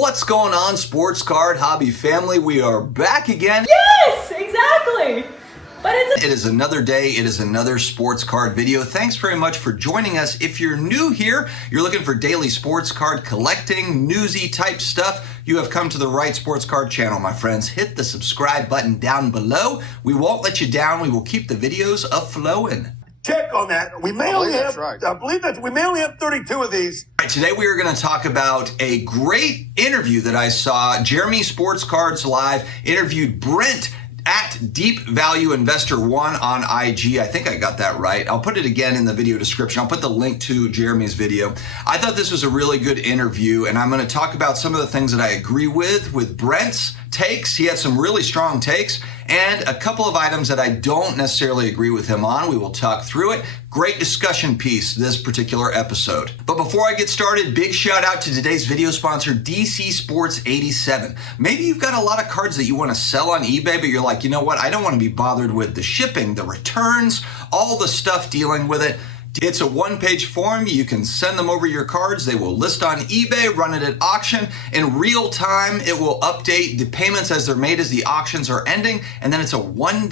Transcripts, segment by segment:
What's going on, sports card hobby family? We are back again. Yes, exactly. But it is another day. It is another sports card video. Thanks very much for joining us. If you're new here, you're looking for daily sports card collecting, newsy type stuff, you have come to the right sports card channel, my friends. Hit the subscribe button down below. We won't let you down. We will keep the videos a-flowing. Check on that. We may only have, I believe that we may only have 32 of these. All right, today we are going to talk about a great interview that I saw. Jeremy Sports Cards Live interviewed Brent at Deep Value Investor 1 on IG. I think I got that right. I'll put it again in the video description. I'll put the link to Jeremy's video. I thought this was a really good interview, and I'm going to talk about some of the things that I agree with Brent's takes. He had some really strong takes, and a couple of items that I don't necessarily agree with him on. We will talk through it. Great discussion piece this particular episode. But before I get started, big shout out to today's video sponsor, DC Sports 87. Maybe you've got a lot of cards that you want to sell on eBay, but you're like, you know what? I don't want to be bothered with the shipping, the returns, all the stuff dealing with it. It's a one-page form. You can send them over your cards. They will list on eBay, run it at auction. In real time, it will update the payments as they're made as the auctions are ending. And then it's a one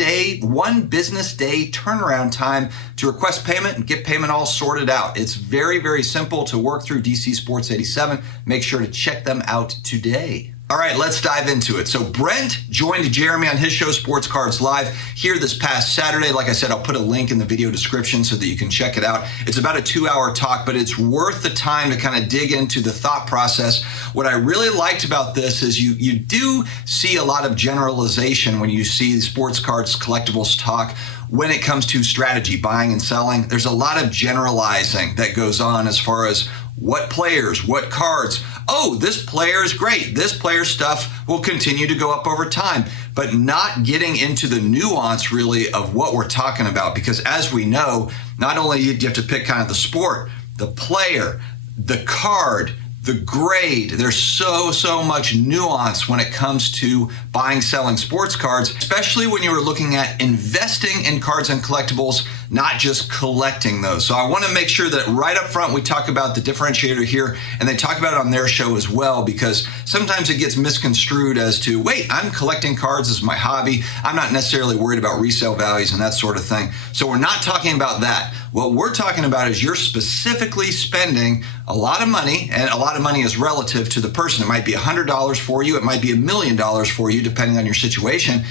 business day turnaround time to request payment and get payment all sorted out. It's very, very simple to work through DC Sports 87. Make sure to check them out today. All right, let's dive into it. So Brent joined Jeremy on his show, Sports Cards Live, here this past Saturday. Like I said, I'll put a link in the video description so that you can check it out. It's about a 2-hour talk, but it's worth the time to kind of dig into the thought process. What I really liked about this is you do see a lot of generalization when you see sports cards collectibles talk. When it comes to strategy, buying and selling, there's a lot of generalizing that goes on as far as what players, what cards. Oh, this player is great. This player's stuff will continue to go up over time, but not getting into the nuance really of what we're talking about. Because as we know, not only do you have to pick kind of the sport, the player, the card, the grade, there's so much nuance when it comes to buying, selling sports cards, especially when you are looking at investing in cards and collectibles, not just collecting those. So I want to make sure that right up front we talk about the differentiator here, and they talk about it on their show as well, because sometimes it gets misconstrued as to, wait, I'm collecting cards as my hobby. I'm not necessarily worried about resale values and that sort of thing. So we're not talking about that. What we're talking about is you're specifically spending a lot of money, and a lot of money is relative to the person. It might be $100 for you. It might be $1 million for you, depending on your situation.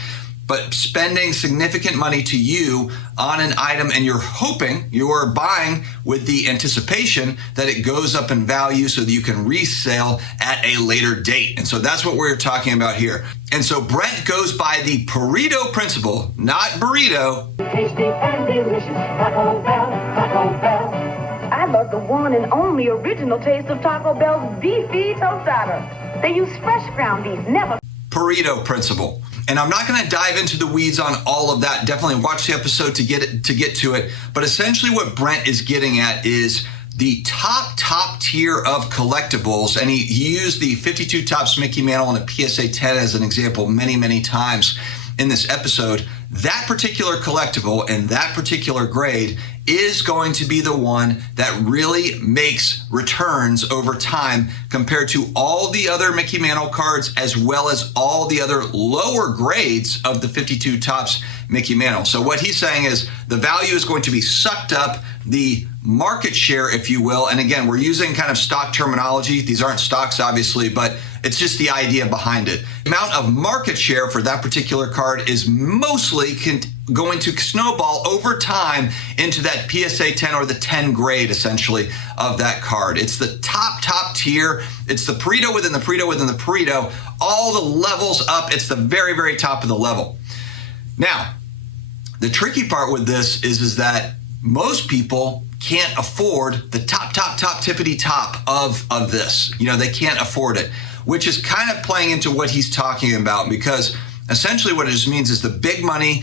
But spending significant money to you on an item, and you're hoping, you're buying with the anticipation that it goes up in value so that you can resell at a later date. And so that's what we're talking about here. And so Brent goes by the Pareto principle, not burrito. Tasty and delicious, Taco Bell, Taco Bell. I love the one and only original taste of Taco Bell's beefy tostada. They use fresh ground beef, never. Burrito principle. And I'm not going to dive into the weeds on all of that. Definitely watch the episode to get to it. But essentially what Brent is getting at is the top tier of collectibles. And he used the 52 Topps Mickey Mantle and a PSA 10 as an example many times in this episode. That particular collectible and that particular grade is going to be the one that really makes returns over time compared to all the other Mickey Mantle cards, as well as all the other lower grades of the 52 Topps Mickey Mantle. So what he's saying is the value is going to be sucked up, the market share, if you will. And again, we're using kind of stock terminology. These aren't stocks, obviously, but it's just the idea behind it. The amount of market share for that particular card is mostly going to snowball over time into that PSA 10 or the 10 grade, essentially, of that card. It's the top tier. It's the Pareto within the Pareto within the Pareto. All the levels up. It's the very top of the level. Now, the tricky part with this is that most people can't afford the top tippity top of this. You know, they can't afford it, which is kind of playing into what he's talking about, because essentially what it just means is the big money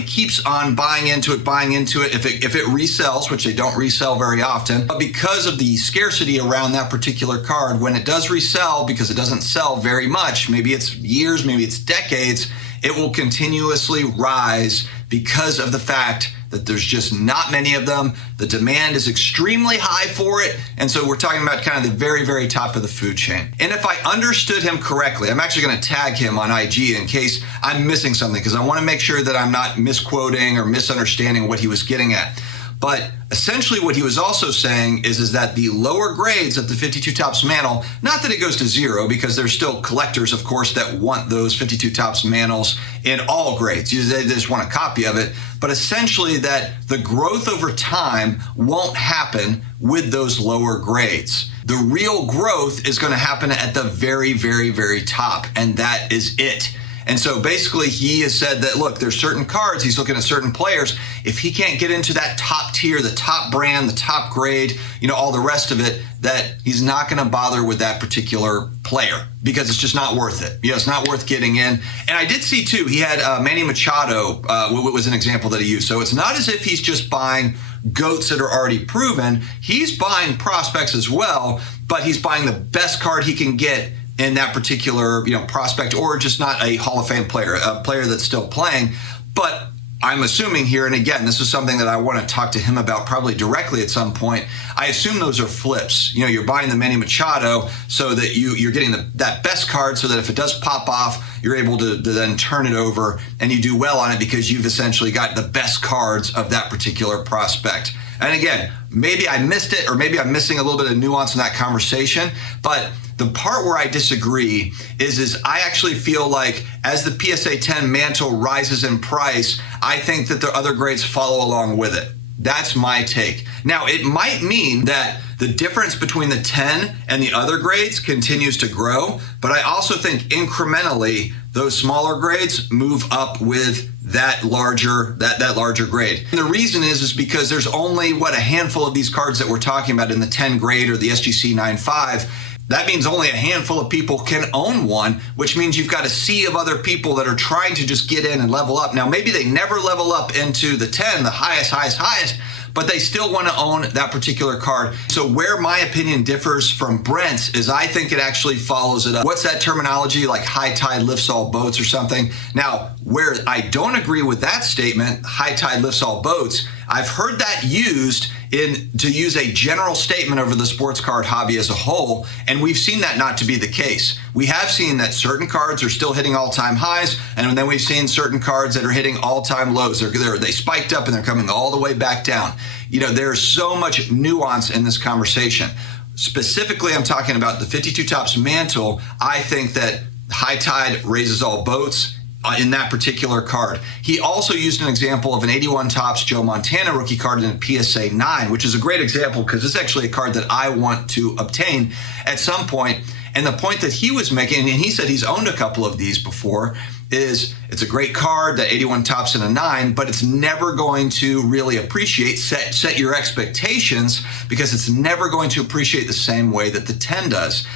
keeps on buying into it. If it resells, which they don't resell very often, but because of the scarcity around that particular card, when it does resell, because it doesn't sell very much, maybe it's years, maybe it's decades, it will continuously rise because of the fact that there's just not many of them. The demand is extremely high for it. And so we're talking about kind of the very, very top of the food chain. And if I understood him correctly, I'm actually going to tag him on IG in case I'm missing something, because I want to make sure that I'm not misquoting or misunderstanding what he was getting at. But essentially what he was also saying is that the lower grades of the 52 Tops mantle, not that it goes to zero, because there's still collectors, of course, that want those 52 Tops mantles in all grades. They just want a copy of it. But essentially that the growth over time won't happen with those lower grades. The real growth is going to happen at the very, very, very top, and that is it. And so basically he has said that, look, there's certain cards, he's looking at certain players. If he can't get into that top tier, the top brand, the top grade, all the rest of it, that he's not going to bother with that particular player because it's just not worth it. It's not worth getting in. And I did see too, he had Manny Machado was an example that he used. So it's not as if he's just buying goats that are already proven. He's buying prospects as well, but he's buying the best card he can get in that particular prospect, or just not a Hall of Fame player, a player that's still playing. But I'm assuming here, and again, this is something that I want to talk to him about probably directly at some point. I assume those are flips. You're buying the Manny Machado so that you're getting that best card, so that if it does pop off, you're able to then turn it over and you do well on it because you've essentially got the best cards of that particular prospect. And again, maybe I missed it, or maybe I'm missing a little bit of nuance in that conversation, but the part where I disagree is I actually feel like as the PSA 10 mantle rises in price, I think that the other grades follow along with it. That's my take. Now, it might mean that the difference between the 10 and the other grades continues to grow, but I also think incrementally those smaller grades move up with that larger grade. And the reason is because there's only a handful of these cards that we're talking about in the 10 grade or the SGC 9.5. That means only a handful of people can own one, which means you've got a sea of other people that are trying to just get in and level up. Now, maybe they never level up into the 10, the highest, but they still want to own that particular card. So where my opinion differs from Brent's is I think it actually follows it up. What's that terminology, like high tide lifts all boats or something? Now, where I don't agree with that statement, high tide lifts all boats, I've heard that used to use a general statement over the sports card hobby as a whole, and we've seen that not to be the case. We have seen that certain cards are still hitting all-time highs, and then we've seen certain cards that are hitting all-time lows. They spiked up and they're coming all the way back down. There's so much nuance in this conversation. Specifically, I'm talking about the 52 Tops mantle. I think that high tide raises all boats in that particular card. He also used an example of an 81 Tops Joe Montana rookie card in a PSA 9, which is a great example because it's actually a card that I want to obtain at some point. And the point that he was making, and he said he's owned a couple of these before, is it's a great card, that 81 Tops in a 9, but it's never going to really appreciate, set your expectations, because it's never going to appreciate the same way that the 10 does.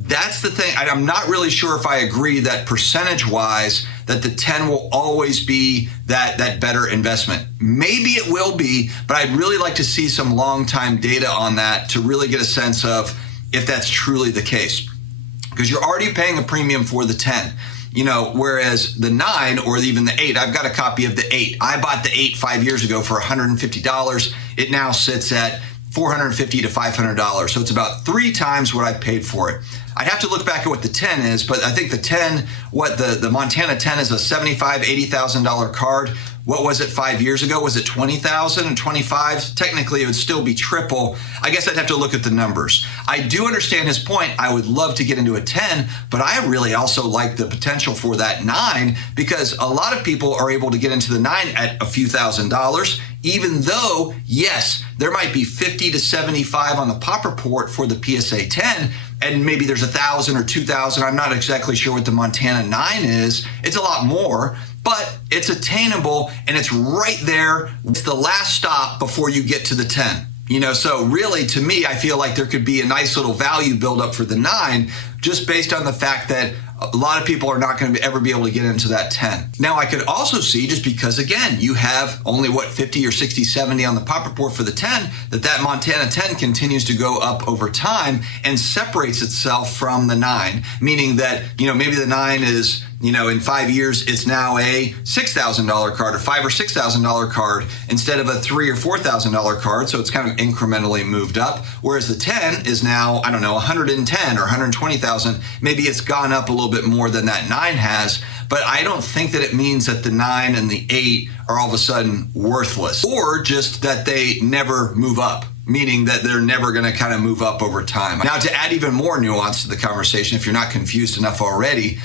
That's the thing. I'm not really sure if I agree that percentage-wise that the 10 will always be that better investment. Maybe it will be, but I'd really like to see some long-time data on that to really get a sense of if that's truly the case. Because you're already paying a premium for the 10. Whereas the 9 or even the 8, I've got a copy of the 8. I bought the 8 5 years ago for $150. It now sits at $450 to $500. So it's about 3 times what I paid for it. I'd have to look back at what the 10 is, but I think the 10, the Montana 10 is a $75,000, $80,000 card. What was it 5 years ago? Was it 20,000 and 25? Technically, it would still be triple. I guess I'd have to look at the numbers. I do understand his point. I would love to get into a 10, but I really also like the potential for that 9 because a lot of people are able to get into the 9 at a few $1,000s, even though, yes, there might be 50 to 75 on the pop report for the PSA 10, and maybe there's 1,000 or 2,000. I'm not exactly sure what the Montana 9 is. It's a lot more, but it's attainable and it's right there. It's the last stop before you get to the 10. So really, to me, I feel like there could be a nice little value buildup for the 9 just based on the fact that a lot of people are not going to ever be able to get into that 10. Now, I could also see, just because, again, you have only, 50 or 60, 70 on the pop report for the 10, that Montana 10 continues to go up over time and separates itself from the 9, meaning that, maybe the 9 is in 5 years, it's now a $6,000 card or $5,000 or $6,000 card instead of a $3,000 or $4,000 card. So it's kind of incrementally moved up. Whereas the 10 is now, I don't know, 110 or 120,000. Maybe it's gone up a little bit more than that 9 has. But I don't think that it means that the 9 and the 8 are all of a sudden worthless, or just that they never move up, meaning that they're never going to kind of move up over time. Now, to add even more nuance to the conversation, if you're not confused enough already,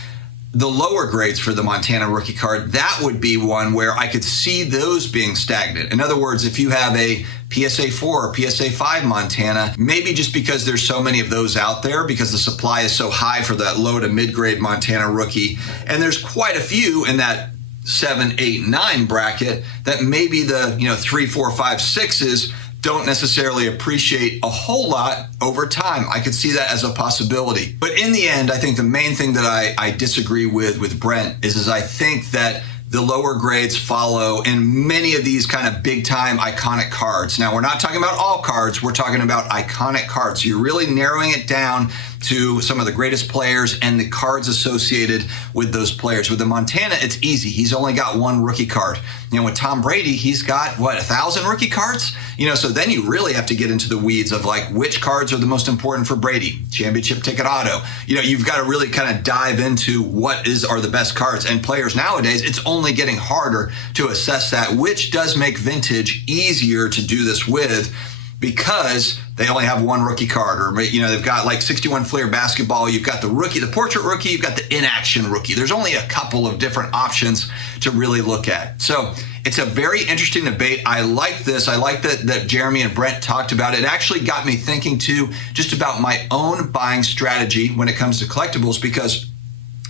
the lower grades for the Montana rookie card, that would be one where I could see those being stagnant. In other words, if you have a PSA 4 or PSA 5 Montana, maybe just because there's so many of those out there, because the supply is so high for that low to mid-grade Montana rookie, and there's quite a few in that 7, 8, 9 bracket, that maybe the 3, 4, 5, 6s don't necessarily appreciate a whole lot over time. I could see that as a possibility. But in the end, I think the main thing that I disagree with Brent is I think that the lower grades follow in many of these kind of big time iconic cards. Now, we're not talking about all cards, we're talking about iconic cards. So you're really narrowing it down to some of the greatest players and the cards associated with those players. With the Montana, it's easy. He's only got one rookie card. With Tom Brady, he's got, 1,000 rookie cards? So then you really have to get into the weeds of like which cards are the most important for Brady. Championship ticket auto. You've got to really kind of dive into what are the best cards. And players nowadays, it's only getting harder to assess that, which does make vintage easier to do this with, because they only have one rookie card, or they've got like 61 Fleer basketball. You've got the rookie, the portrait rookie, you've got the in-action rookie. There's only a couple of different options to really look at. So it's a very interesting debate. I like this. I like that Jeremy and Brent talked about it. It actually got me thinking too, just about my own buying strategy when it comes to collectibles, because,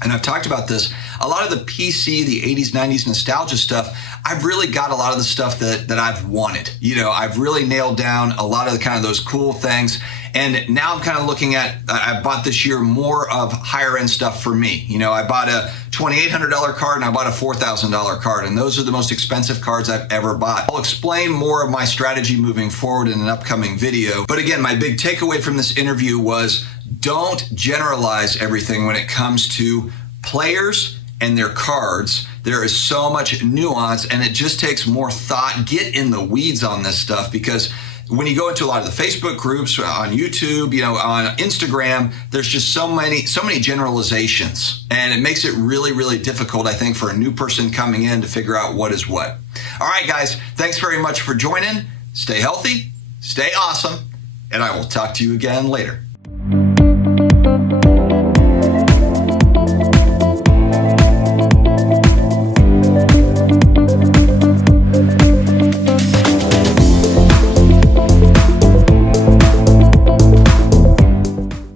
and I've talked about this, a lot of the PC, the 80s, 90s nostalgia stuff, I've really got a lot of the stuff that I've wanted. I've really nailed down a lot of the kind of those cool things. And now I'm kind of looking at, I bought this year more of higher end stuff for me. I bought a $2,800 card and I bought a $4,000 card. And those are the most expensive cards I've ever bought. I'll explain more of my strategy moving forward in an upcoming video. But again, my big takeaway from this interview was, don't generalize everything when it comes to players and their cards. There is so much nuance, and it just takes more thought. Get in the weeds on this stuff, because when you go into a lot of the Facebook groups, on YouTube, on Instagram, there's just so many generalizations, and it makes it really, really difficult, I think, for a new person coming in to figure out what is what. All right, guys, thanks very much for joining. Stay healthy, stay awesome, and I will talk to you again later.